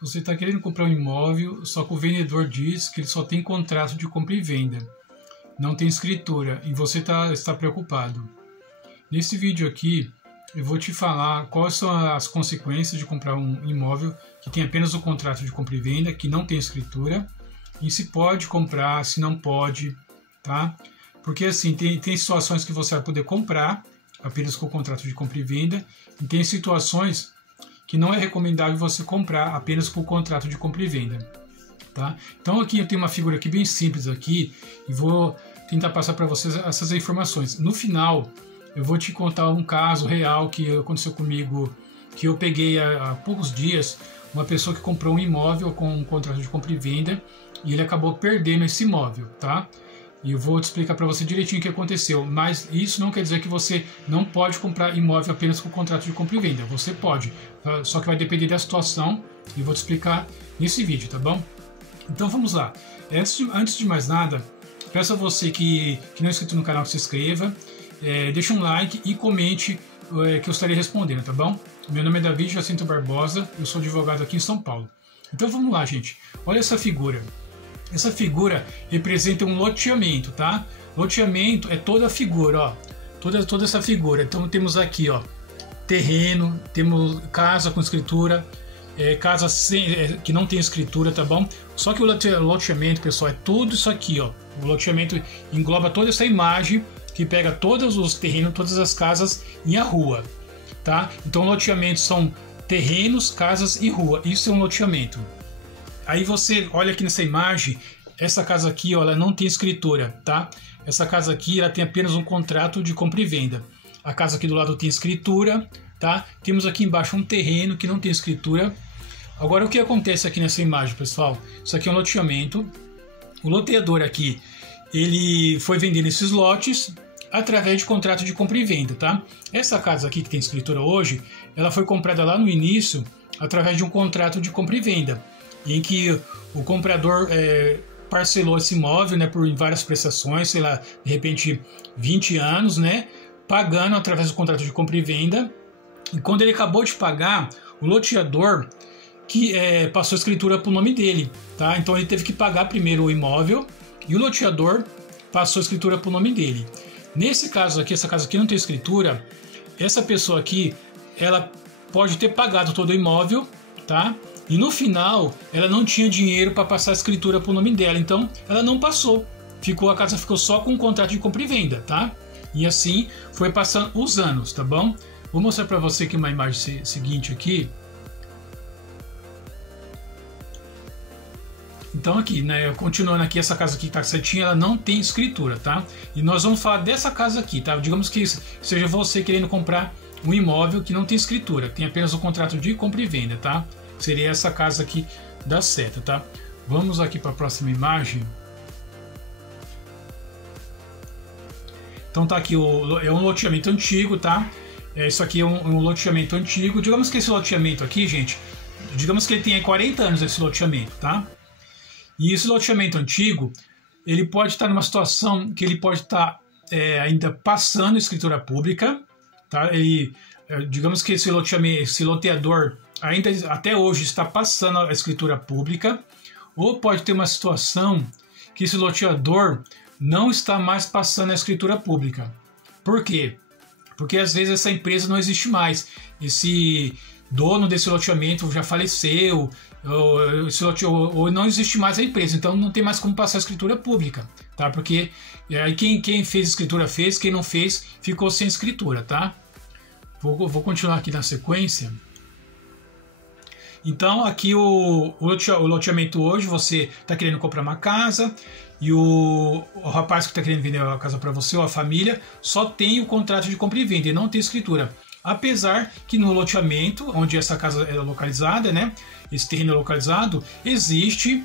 você está querendo comprar um imóvel, só que o vendedor diz que ele só tem contrato de compra e venda, não tem escritura, e você está preocupado. Nesse vídeo aqui, eu vou te falar quais são as consequências de comprar um imóvel que tem apenas o contrato de compra e venda, que não tem escritura, e se pode comprar, se não pode, tá? Porque assim, tem situações que você vai poder comprar apenas com o contrato de compra e venda, e tem situações que não é recomendável você comprar apenas com o contrato de compra e venda, tá? Então aqui eu tenho uma figura aqui bem simples aqui e vou tentar passar para vocês essas informações. No final eu vou te contar um caso real que aconteceu comigo, que eu peguei há poucos dias, uma pessoa que comprou um imóvel com um contrato de compra e venda e ele acabou perdendo esse imóvel, tá? E eu vou te explicar para você direitinho o que aconteceu, mas isso não quer dizer que você não pode comprar imóvel apenas com contrato de compra e venda. Você pode, só que vai depender da situação e eu vou te explicar nesse vídeo, tá bom? Então vamos lá. Antes de mais nada, peço a você que não é inscrito no canal que se inscreva, deixe um like e comente que eu estarei respondendo, tá bom? Meu nome é David Jacinto Barbosa, eu sou advogado aqui em São Paulo. Então vamos lá, gente. Olha essa figura. Essa figura representa um loteamento, tá? Loteamento é toda a figura, ó. Toda essa figura. Então temos aqui, ó, terreno, temos casa com escritura, casa que não tem escritura, tá bom? Só que o loteamento, pessoal, é tudo isso aqui, ó. O loteamento engloba toda essa imagem que pega todos os terrenos, todas as casas e a rua, tá? Então loteamentos são terrenos, casas e rua. Isso é um loteamento. Aí você olha aqui nessa imagem, essa casa aqui, ó, ela não tem escritura, tá? Essa casa aqui, ela tem apenas um contrato de compra e venda. A casa aqui do lado tem escritura, tá? Temos aqui embaixo um terreno que não tem escritura. Agora, o que acontece aqui nessa imagem, pessoal? Isso aqui é um loteamento. O loteador aqui, ele foi vendendo esses lotes através de contrato de compra e venda, tá? Essa casa aqui que tem escritura hoje, ela foi comprada lá no início através de um contrato de compra e venda, em que o comprador parcelou esse imóvel, né, por várias prestações, sei lá, de repente 20 anos, né, pagando através do contrato de compra e venda. E quando ele acabou de pagar, o loteador que passou a escritura para o nome dele, tá? Então ele teve que pagar primeiro o imóvel e o loteador passou a escritura para o nome dele. Nesse caso aqui, essa casa aqui não tem escritura, essa pessoa aqui, ela pode ter pagado todo o imóvel, tá? E no final, ela não tinha dinheiro para passar a escritura para o nome dela, então ela não passou. A casa ficou só com um contrato de compra e venda, tá? E assim foi passando os anos, tá bom? Vou mostrar para você aqui uma imagem seguinte aqui. Então aqui, né, continuando aqui, essa casa aqui que tá certinha, ela não tem escritura, tá? E nós vamos falar dessa casa aqui, tá? Digamos que seja você querendo comprar um imóvel que não tem escritura, tem apenas o contrato de compra e venda, tá? Seria essa casa aqui da seta, tá? Vamos aqui para a próxima imagem. Então tá aqui, é um loteamento antigo, tá? Isso aqui é um loteamento antigo. Digamos que esse loteamento aqui, gente, digamos que ele tem 40 anos esse loteamento, tá? E esse loteamento antigo, ele pode estar numa situação que ele pode estar ainda passando escritura pública, tá? Digamos que esse loteador ainda até hoje está passando a escritura pública, ou pode ter uma situação que esse loteador não está mais passando a escritura pública. Por quê? Porque às vezes essa empresa não existe mais. Esse dono desse loteamento já faleceu, ou não existe mais a empresa, então não tem mais como passar a escritura pública, tá? Porque aí quem fez escritura fez, quem não fez ficou sem escritura, tá? Vou continuar aqui na sequência. Então aqui o loteamento hoje, você está querendo comprar uma casa e o rapaz que está querendo vender a casa para você, ou a família, só tem o contrato de compra e venda e não tem escritura. Apesar que no loteamento, onde essa casa é localizada, né, esse terreno é localizado, existe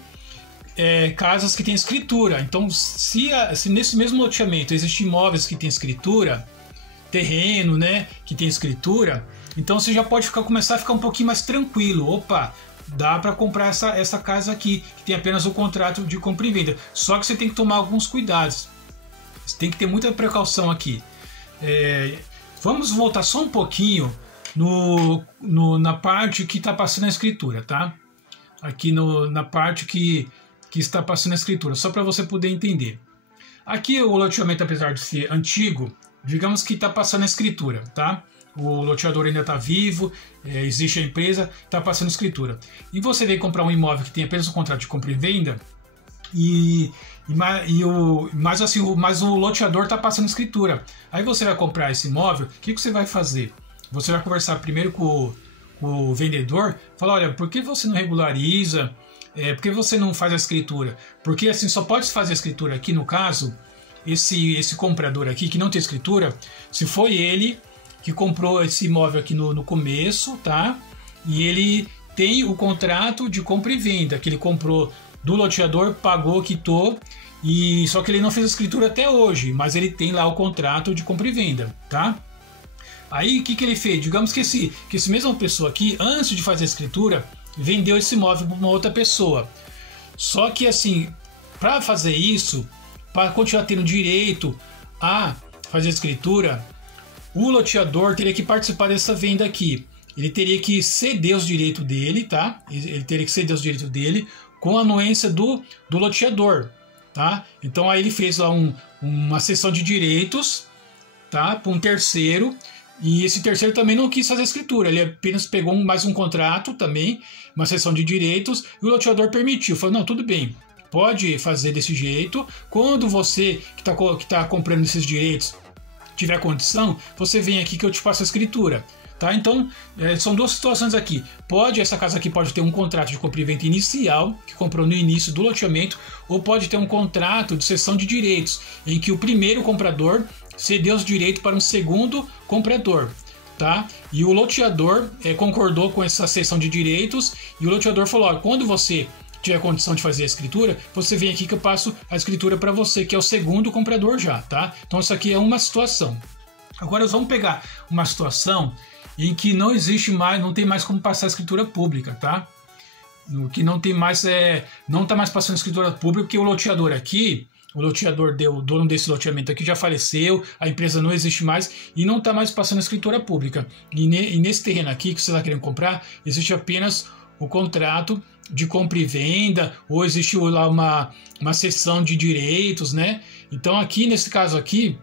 casas que têm escritura. Então se nesse mesmo loteamento existem imóveis que têm escritura, terreno, né, que tem escritura, então você já pode começar a ficar um pouquinho mais tranquilo. Opa, dá para comprar essa casa aqui, que tem apenas o contrato de compra e venda. Só que você tem que tomar alguns cuidados. Você tem que ter muita precaução aqui. Vamos voltar só um pouquinho na parte que está passando a escritura, tá? aqui na parte que está passando a escritura, só para você poder entender. Aqui o loteamento, apesar de ser antigo, digamos que está passando a escritura, tá? O loteador ainda está vivo, existe a empresa, está passando a escritura. E você vem comprar um imóvel que tem apenas um contrato de compra e venda, mas o loteador está passando a escritura. Aí você vai comprar esse imóvel, o que você vai fazer? Você vai conversar primeiro com o vendedor, falar, olha, por que você não regulariza? Por que você não faz a escritura? Porque assim, só pode fazer a escritura aqui, no caso, esse comprador aqui, que não tem escritura, se foi ele que comprou esse imóvel aqui no começo, tá? E ele tem o contrato de compra e venda, que ele comprou do loteador, pagou, quitou, e só que ele não fez a escritura até hoje, mas ele tem lá o contrato de compra e venda, tá? Aí o que ele fez? Digamos que esse mesma pessoa aqui, antes de fazer a escritura, vendeu esse imóvel para uma outra pessoa. Só que assim, para fazer isso, para continuar tendo direito a fazer a escritura, o loteador teria que participar dessa venda aqui. Ele teria que ceder os direitos dele, tá? Ele teria que ceder os direitos dele com a anuência do loteador, tá? Então aí ele fez lá uma cessão de direitos, tá? Para um terceiro. E esse terceiro também não quis fazer a escritura, ele apenas pegou mais um contrato também, uma cessão de direitos, e o loteador permitiu, falou, não, tudo bem, pode fazer desse jeito, quando você que tá comprando esses direitos tiver condição, você vem aqui que eu te faço a escritura. Tá? Então, são duas situações aqui. Essa casa aqui pode ter um contrato de compra e venda inicial, que comprou no início do loteamento, ou pode ter um contrato de cessão de direitos, em que o primeiro comprador cedeu os direitos para um segundo comprador. Tá? E o loteador concordou com essa cessão de direitos, e o loteador falou, ó, quando você tiver condição de fazer a escritura, você vem aqui que eu passo a escritura para você, que é o segundo comprador já. Tá? Então, isso aqui é uma situação. Agora, nós vamos pegar uma situação em que não existe mais, não tem mais como passar a escritura pública, tá? No que não tem mais, não está mais passando a escritura pública, porque o loteador aqui, o dono desse loteamento aqui já faleceu, a empresa não existe mais e não está mais passando a escritura pública. E nesse terreno aqui que você está querendo comprar, existe apenas o contrato de compra e venda, ou existe lá uma cessão de direitos, né? Então aqui, nesse caso aqui,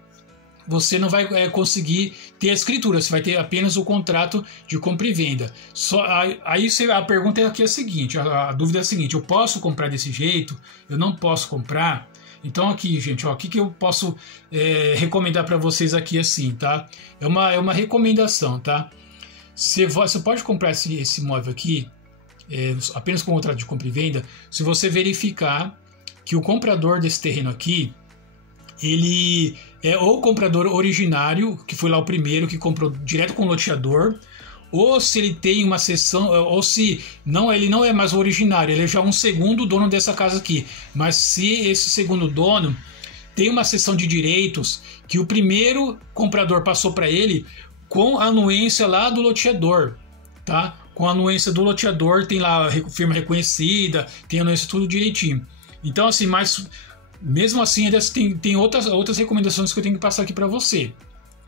você não vai conseguir ter a escritura, você vai ter apenas o contrato de compra e venda. Aí a pergunta aqui é a seguinte, a dúvida é a seguinte, eu posso comprar desse jeito? Eu não posso comprar? Então aqui, gente, ó, o que eu posso recomendar para vocês aqui assim, tá? É uma recomendação, tá? Você pode comprar esse imóvel aqui apenas com contrato de compra e venda, se você verificar que o comprador desse terreno aqui, ele é ou o comprador originário, que foi lá o primeiro que comprou direto com o loteador, ou se ele tem uma cessão, ou se não, ele não é mais o originário, ele é já um segundo dono dessa casa aqui. Mas se esse segundo dono tem uma cessão de direitos que o primeiro comprador passou para ele com a anuência lá do loteador, tá? Com a anuência do loteador, tem lá a firma reconhecida, tem a anuência tudo direitinho. Então, assim, mas mesmo assim, ainda tem outras recomendações que eu tenho que passar aqui para você.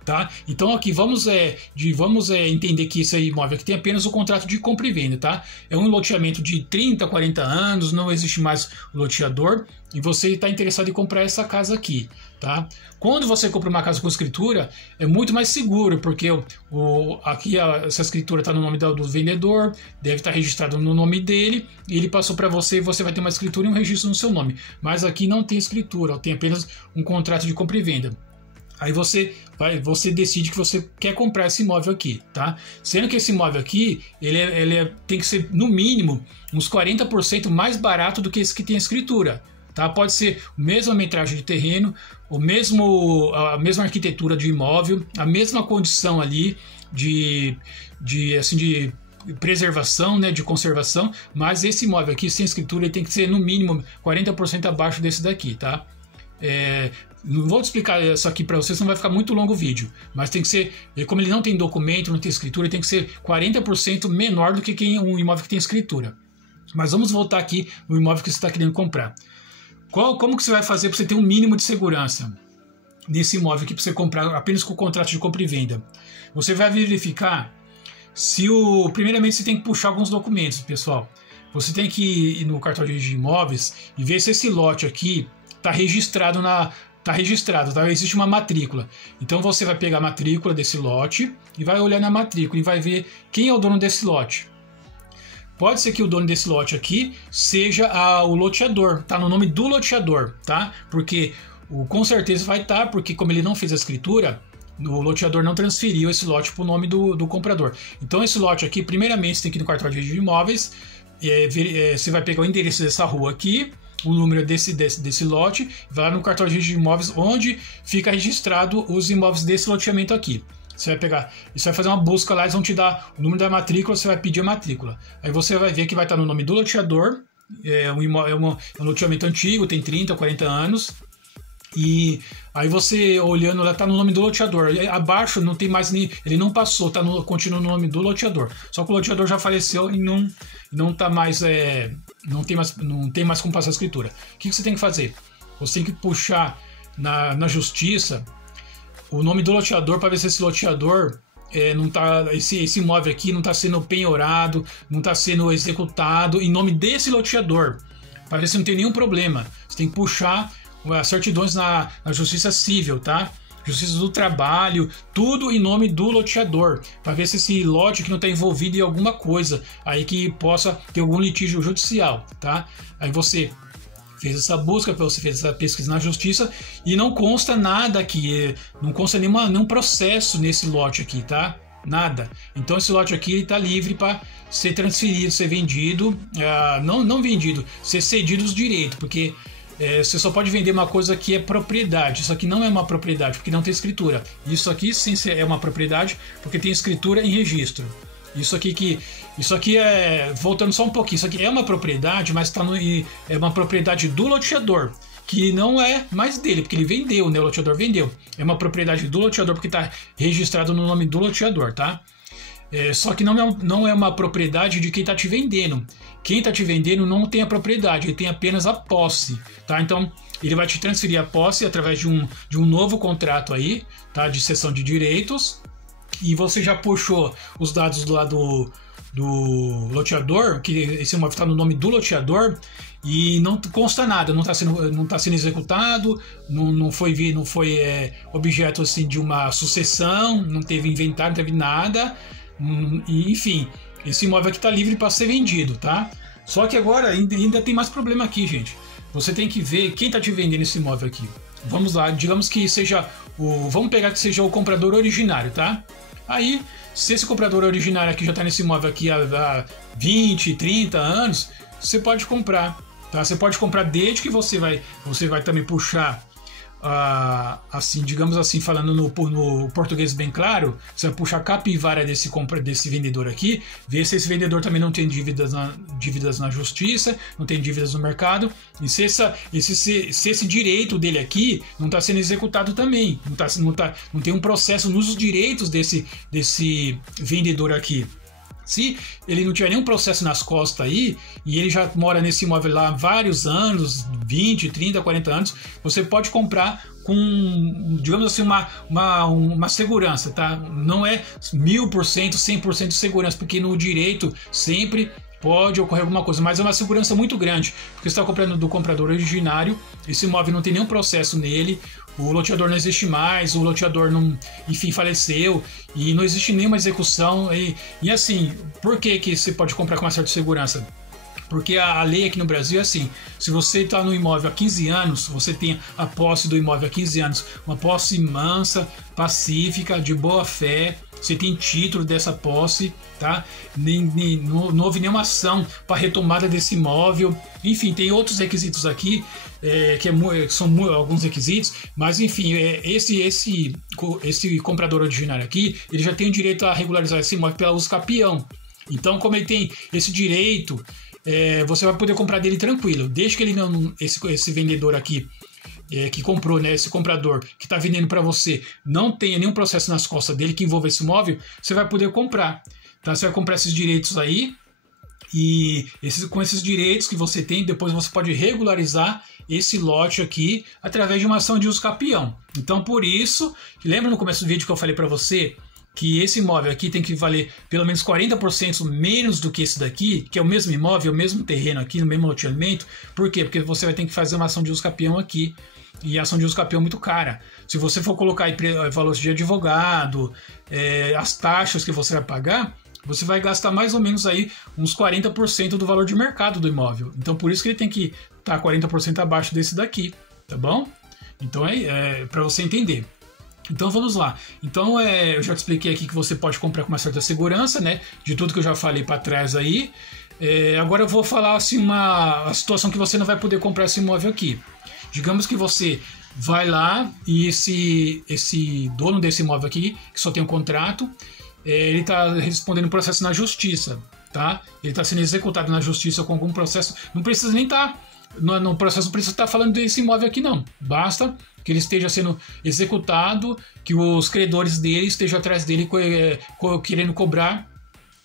Tá? Então aqui vamos entender que esse imóvel aqui tem apenas o contrato de compra e venda, tá? É um loteamento de 30, 40 anos, não existe mais o loteador e você está interessado em comprar essa casa aqui, tá? Quando você compra uma casa com escritura, é muito mais seguro, porque aqui essa escritura está no nome do vendedor, deve estar registrado no nome dele, e ele passou para você e você vai ter uma escritura e um registro no seu nome. Mas aqui não tem escritura, tem apenas um contrato de compra e venda. Aí você decide que você quer comprar esse imóvel aqui, tá? Sendo que esse imóvel aqui, ele tem que ser, no mínimo, uns 40% mais barato do que esse que tem escritura, tá? Pode ser a mesma metragem de terreno, a mesma arquitetura de imóvel, a mesma condição ali de preservação, né, de conservação, mas esse imóvel aqui, sem escritura, ele tem que ser, no mínimo, 40% abaixo desse daqui, tá? Não vou te explicar isso aqui para vocês, não vai ficar muito longo o vídeo, mas tem que ser, como ele não tem documento, não tem escritura, tem que ser 40% menor do que um imóvel que tem escritura. Mas vamos voltar aqui no imóvel que você está querendo comprar. Como que você vai fazer para você ter um mínimo de segurança nesse imóvel aqui para você comprar apenas com o contrato de compra e venda? Você vai verificar primeiramente você tem que puxar alguns documentos, pessoal. você tem que ir no cartório de registro de imóveis e ver se esse lote aqui está registrado tá? Existe uma matrícula. Então você vai pegar a matrícula desse lote e vai olhar na matrícula e vai ver quem é o dono desse lote. Pode ser que o dono desse lote aqui seja o loteador, tá no nome do loteador, tá? Porque com certeza vai estar, porque como ele não fez a escritura, o loteador não transferiu esse lote para o nome do comprador. Então esse lote aqui, primeiramente, você tem que ir no cartório de registro de imóveis, você vai pegar o endereço dessa rua aqui, o número desse lote, vai lá no cartório de registro de imóveis, onde fica registrado os imóveis desse loteamento aqui. Você vai pegar, você vai fazer uma busca lá, eles vão te dar o número da matrícula, você vai pedir a matrícula. Aí você vai ver que vai estar no nome do loteador, é um loteamento antigo, tem 30, 40 anos. E aí você olhando lá, tá no nome do loteador. E abaixo não tem mais nem. Ele não passou, continua no nome do loteador. Só que o loteador já faleceu e não tá mais. Não tem mais como passar a escritura. O que você tem que fazer? Você tem que puxar na justiça o nome do loteador para ver se esse loteador não tá. Esse imóvel aqui não está sendo penhorado, não está sendo executado em nome desse loteador. Para ver se não tem nenhum problema. Você tem que puxar as certidões na Justiça Civil, tá? Justiça do Trabalho, tudo em nome do loteador, para ver se esse lote que não está envolvido em alguma coisa aí que possa ter algum litígio judicial, tá? Aí você fez essa busca, você fez essa pesquisa na Justiça e não consta nada aqui, não consta nenhum processo nesse lote aqui, tá? Nada. Então esse lote aqui está livre para ser transferido, ser vendido, não vendido, ser cedido os direitos, porque você só pode vender uma coisa que é propriedade. Isso aqui não é uma propriedade, porque não tem escritura. Isso aqui sim é uma propriedade, porque tem escritura em registro. Isso aqui é, voltando só um pouquinho, isso aqui é uma propriedade, mas é uma propriedade do loteador, que não é mais dele, porque ele vendeu, né? O loteador vendeu. É uma propriedade do loteador, porque está registrado no nome do loteador, tá? Só que não é uma propriedade de quem está te vendendo. Quem está te vendendo não tem a propriedade, ele tem apenas a posse, tá? Então ele vai te transferir a posse através de um novo contrato aí, tá? De cessão de direitos, e você já puxou os dados lá do loteador, que esse imóvel está no nome do loteador, e não consta nada, não está sendo executado, não foi objeto assim de uma sucessão, não teve inventário, não teve nada. Enfim, esse imóvel aqui está livre para ser vendido, tá? Só que agora ainda tem mais problema aqui, gente. Você tem que ver quem está te vendendo esse imóvel aqui. Vamos lá, digamos que seja vamos pegar que seja o comprador originário, tá? Aí, se esse comprador originário aqui já está nesse imóvel aqui há 20, 30 anos, você pode comprar, tá? Você pode comprar desde que você vai também puxar, assim, digamos assim, falando no português bem claro, você vai puxar a capivara desse vendedor aqui, ver se esse vendedor também não tem dívidas na justiça, não tem dívidas no mercado, e se esse direito dele aqui não está sendo executado também, não tem um processo nos direitos desse vendedor aqui. Se ele não tiver nenhum processo nas costas aí, e ele já mora nesse imóvel lá há vários anos, 20, 30, 40 anos, você pode comprar com, digamos assim, uma segurança, tá? Não é 1000%, 100% de segurança, porque no direito sempre pode ocorrer alguma coisa, mas é uma segurança muito grande, porque você está comprando do comprador originário, esse imóvel não tem nenhum processo nele, o loteador não existe mais, o loteador enfim, faleceu e não existe nenhuma execução. E assim, por que você pode comprar com uma certa segurança? Porque a lei aqui no Brasil é assim, se você está no imóvel há 15 anos, você tem a posse do imóvel há 15 anos, uma posse mansa, pacífica, de boa fé, você tem título dessa posse, tá? Não houve nenhuma ação para retomada desse imóvel, enfim, tem outros requisitos aqui, são alguns requisitos, mas enfim, esse comprador originário aqui, ele já tem o direito a regularizar esse imóvel pela uso capião. Então, como ele tem esse direito, você vai poder comprar dele tranquilo, desde que ele esse vendedor aqui que comprou, né, esse comprador que está vendendo para você, não tenha nenhum processo nas costas dele que envolva esse imóvel, você vai poder comprar, tá? Você vai comprar esses direitos aí, e com esses direitos que você tem, depois você pode regularizar esse lote aqui através de uma ação de uso capião. Então, por isso, lembra no começo do vídeo que eu falei para você que esse imóvel aqui tem que valer pelo menos 40% menos do que esse daqui, que é o mesmo imóvel, o mesmo terreno aqui, no mesmo loteamento. Por quê? Porque você vai ter que fazer uma ação de uso capião aqui. E a ação de uso capião é muito cara. Se você for colocar aí valores de advogado, as taxas que você vai pagar, você vai gastar mais ou menos aí uns 40% do valor de mercado do imóvel. Então por isso que ele tem que estar 40% abaixo desse daqui, tá bom? Então é para você entender. Então vamos lá. Então eu já te expliquei aqui que você pode comprar com uma certa segurança, né? De tudo que eu já falei para trás aí. Agora eu vou falar assim a situação que você não vai poder comprar esse imóvel aqui. Digamos que você vai lá e esse dono desse imóvel aqui, que só tem um contrato, ele está respondendo um processo na justiça, tá? Ele está sendo executado na justiça com algum processo. Não precisa nem estar no processo, não precisa estar falando desse imóvel aqui não. Basta que ele esteja sendo executado, que os credores dele estejam atrás dele querendo cobrar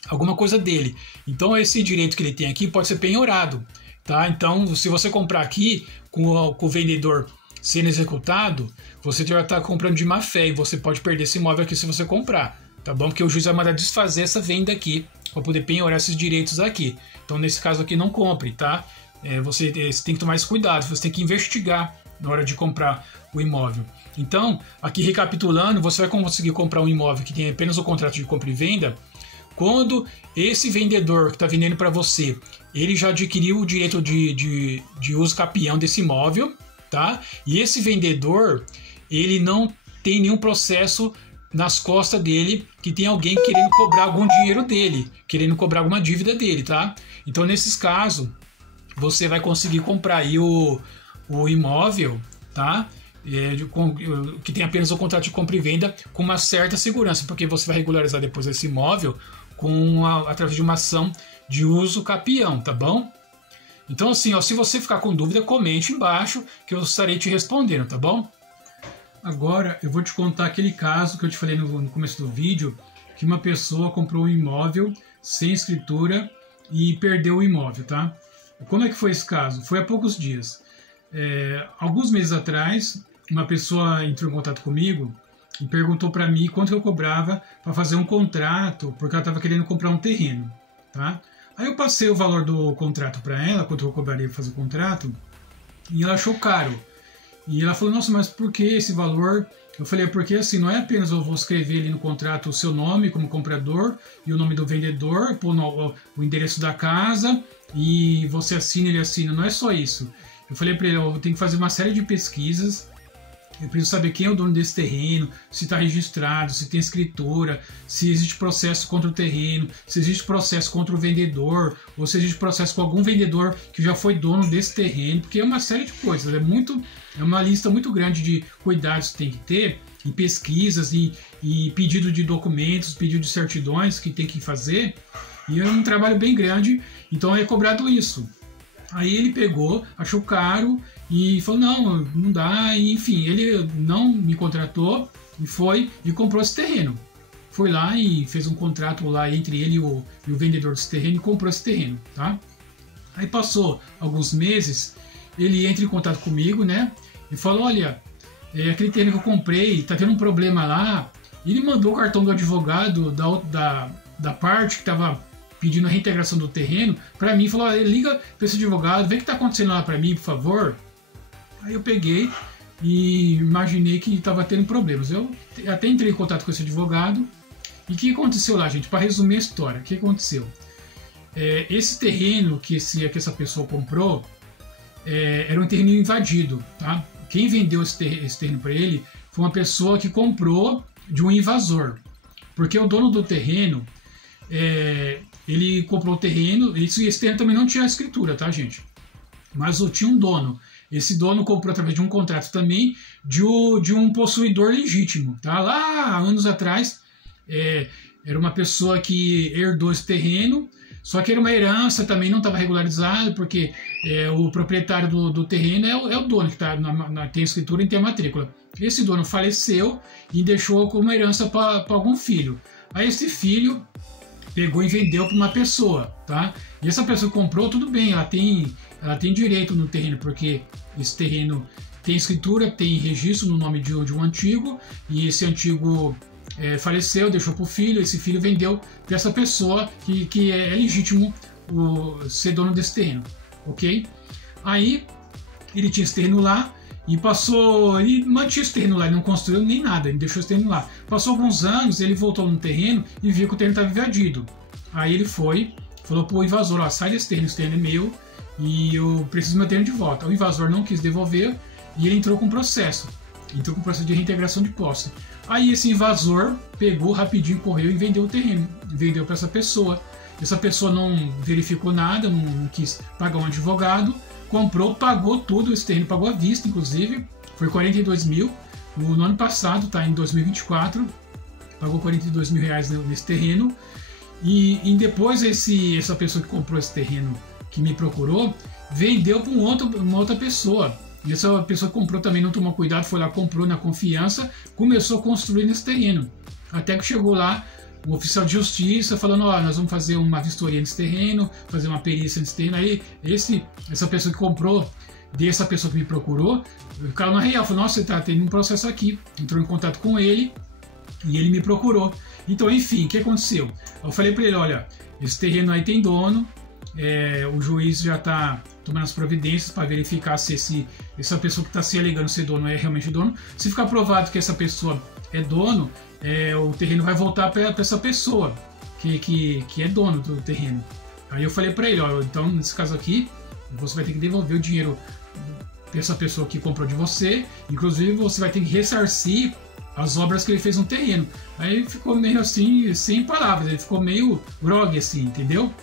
alguma coisa dele. Então esse direito que ele tem aqui pode ser penhorado, tá? Então se você comprar aqui com o vendedor sendo executado, você já está comprando de má fé e você pode perder esse imóvel aqui se você comprar, tá bom? Porque o juiz vai mandar desfazer essa venda aqui para poder penhorar esses direitos aqui. Então nesse caso aqui não compre, tá? Você tem que tomar esse cuidado, você tem que investigar na hora de comprar o imóvel. Então, aqui recapitulando, você vai conseguir comprar um imóvel que tem apenas o contrato de compra e venda quando esse vendedor que está vendendo para você, ele já adquiriu o direito de uso capião desse imóvel, tá? E esse vendedor, ele não tem nenhum processo nas costas dele que tem alguém querendo cobrar algum dinheiro dele, querendo cobrar alguma dívida dele, tá? Então, nesses casos, você vai conseguir comprar aí o imóvel, tá? Que tem apenas o contrato de compra e venda com uma certa segurança, porque você vai regularizar depois esse imóvel através de uma ação de uso capião, tá bom? Então assim, se você ficar com dúvida, comente embaixo que eu estarei te respondendo, tá bom? Agora eu vou te contar aquele caso que eu te falei no começo do vídeo, que uma pessoa comprou um imóvel sem escritura e perdeu o imóvel, tá? Como é que foi esse caso? Foi há poucos dias. Alguns meses atrás, uma pessoa entrou em contato comigo e perguntou para mim quanto eu cobrava para fazer um contrato, porque ela estava querendo comprar um terreno, tá? Aí eu passei o valor do contrato para ela, quanto eu cobraria para fazer o contrato, e ela achou caro. E ela falou, nossa, mas por que esse valor? Eu falei, porque assim, não é apenas eu vou escrever ali no contrato o seu nome como comprador e o nome do vendedor, pôr o endereço da casa e você assina, ele assina, não é só isso. Eu falei para ele, eu tenho que fazer uma série de pesquisas, eu preciso saber quem é o dono desse terreno, se está registrado, se tem escritura, se existe processo contra o terreno, se existe processo contra o vendedor, ou se existe processo com algum vendedor que já foi dono desse terreno, porque é uma série de coisas, é uma lista muito grande de cuidados que tem que ter, e pesquisas, e pedido de documentos, pedido de certidões que tem que fazer, e é um trabalho bem grande, então é cobrado isso. Aí ele pegou, achou caro e falou, não dá, e, enfim, ele não me contratou e foi e comprou esse terreno. Foi lá e fez um contrato lá entre ele e o vendedor desse terreno e comprou esse terreno, tá? Aí passou alguns meses, ele entra em contato comigo, né? E falou, olha, aquele terreno que eu comprei, tá tendo um problema lá. E ele mandou o cartão do advogado da parte que estava pedindo a reintegração do terreno para mim, falou, liga para esse advogado, vê o que está acontecendo lá para mim, por favor. Aí eu peguei e imaginei que estava tendo problemas. Eu até entrei em contato com esse advogado. E o que aconteceu lá, gente? Para resumir a história, o que aconteceu? Esse terreno que essa pessoa comprou era um terreno invadido, tá? Quem vendeu esse terreno para ele foi uma pessoa que comprou de um invasor. Porque o dono do terreno, ele comprou o terreno, esse terreno também não tinha escritura, tá, gente? Mas tinha um dono. Esse dono comprou através de um contrato também de um possuidor legítimo, tá? Lá, anos atrás, era uma pessoa que herdou esse terreno, só que era uma herança, também não estava regularizado, porque o proprietário do terreno é o dono, que tem escritura e tem a matrícula. Esse dono faleceu e deixou como herança para algum filho. Aí esse filho pegou e vendeu para uma pessoa, tá? E essa pessoa que comprou, tudo bem, ela tem direito no terreno, porque esse terreno tem escritura, tem registro no nome de um antigo, e esse antigo faleceu, deixou para o filho, esse filho vendeu para essa pessoa que é legítimo ser dono desse terreno, ok? Aí ele tinha esse terreno lá e ele mantinha esse terreno lá, ele não construiu nem nada, ele deixou esse terreno lá. Passou alguns anos, ele voltou no terreno e viu que o terreno estava invadido. Aí ele falou pro invasor, ó, sai desse terreno, esse terreno é meu e eu preciso do meu terreno de volta. O invasor não quis devolver e ele entrou com processo de reintegração de posse. Aí esse invasor pegou rapidinho, correu e vendeu o terreno, vendeu para essa pessoa. Essa pessoa não verificou nada, não quis pagar um advogado, comprou, pagou tudo, esse terreno pagou à vista, inclusive, foi 42 mil. No ano passado, tá, em 2024, pagou 42 mil reais nesse terreno. E depois essa pessoa que comprou esse terreno, que me procurou, vendeu para uma outra pessoa. E essa pessoa que comprou também não tomou cuidado, foi lá, comprou na confiança, começou a construir nesse terreno. Até que chegou lá um oficial de justiça falando, ó, nós vamos fazer uma vistoria nesse terreno, fazer uma perícia nesse terreno. Aí essa pessoa que comprou, dessa pessoa que me procurou, caiu na real, falou, nossa, você está tendo um processo aqui. Entrou em contato com ele e ele me procurou. Então, enfim, o que aconteceu? Eu falei para ele, olha, esse terreno aí tem dono, o juiz já está tomando as providências para verificar se essa pessoa que está se alegando ser dono é realmente dono. Se ficar provado que essa pessoa é dono, o terreno vai voltar para essa pessoa que é dono do terreno. Aí eu falei para ele, ó, então nesse caso aqui, você vai ter que devolver o dinheiro para essa pessoa que comprou de você, inclusive você vai ter que ressarcir as obras que ele fez no terreno. Aí ele ficou meio assim, sem palavras, ele ficou meio grogue assim, entendeu?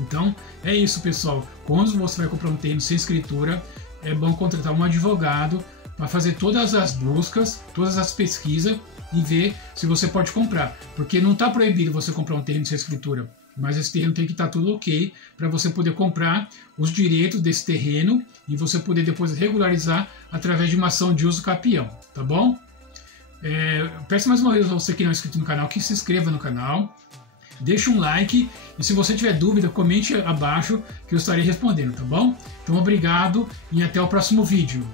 Então, é isso, pessoal. Quando você vai comprar um terreno sem escritura, é bom contratar um advogado para fazer todas as buscas, todas as pesquisas e ver se você pode comprar. Porque não está proibido você comprar um terreno sem escritura, mas esse terreno tem que estar tudo ok para você poder comprar os direitos desse terreno e você poder depois regularizar através de uma ação de uso capião, tá bom? Peço mais uma vez a você que não é inscrito no canal que se inscreva no canal. Deixe um like e se você tiver dúvida, comente abaixo que eu estarei respondendo, tá bom? Então obrigado e até o próximo vídeo.